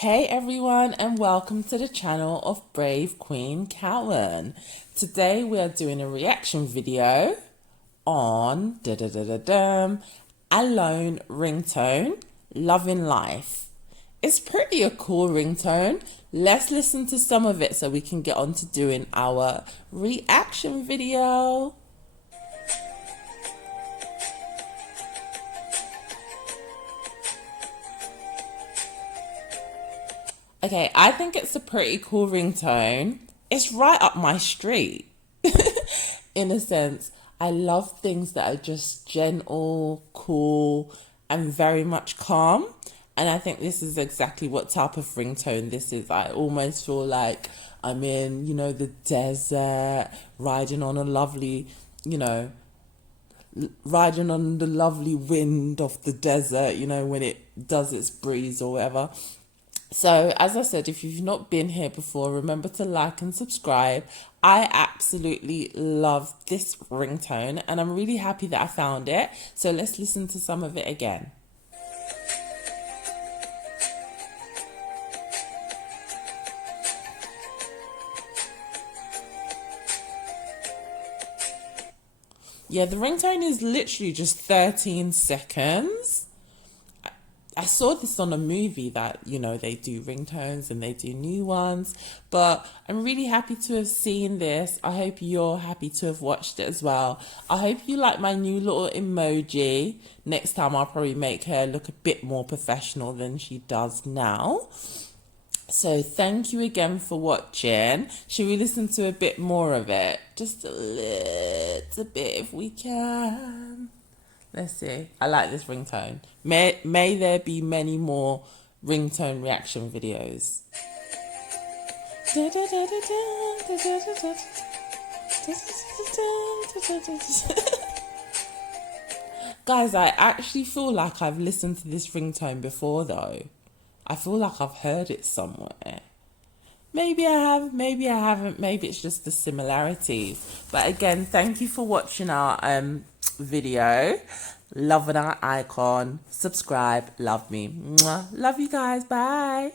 Hey everyone, and welcome to the channel of Brave Queen Cowan. Today we are doing a reaction video on Alone Ringtone, Loving Life. It's pretty a cool ringtone. Let's listen to some of it so we can get on to doing our reaction video. Okay, I think it's a pretty cool ringtone. It's right up my street. In a sense, I love things that are just gentle, cool, and very much calm. And I think this is exactly what type of ringtone this is. I almost feel like I'm in, the desert, riding on a lovely, riding on the lovely wind of the desert, when it does its breeze or whatever. So, as I said, if you've not been here before, remember to like and subscribe. I absolutely love this ringtone and I'm really happy that I found it. So let's listen to some of it again. Yeah, the ringtone is literally just 13 seconds. I saw this on a movie that, they do ringtones and they do new ones, but I'm really happy to have seen this. I hope you're happy to have watched it as well. I hope you like my new little emoji. Next time I'll probably make her look a bit more professional than she does now. So thank you again for watching. Should we listen to a bit more of it? Just a little bit if we can. Let's see. I like this ringtone. May there be many more ringtone reaction videos. Guys, I actually feel like I've listened to this ringtone before though. I feel like I've heard it somewhere. Maybe I have, maybe I haven't, maybe it's just the similarities. But again, thank you for watching our video. Loving our icon. Subscribe. Love me. Mwah. Love you guys. Bye.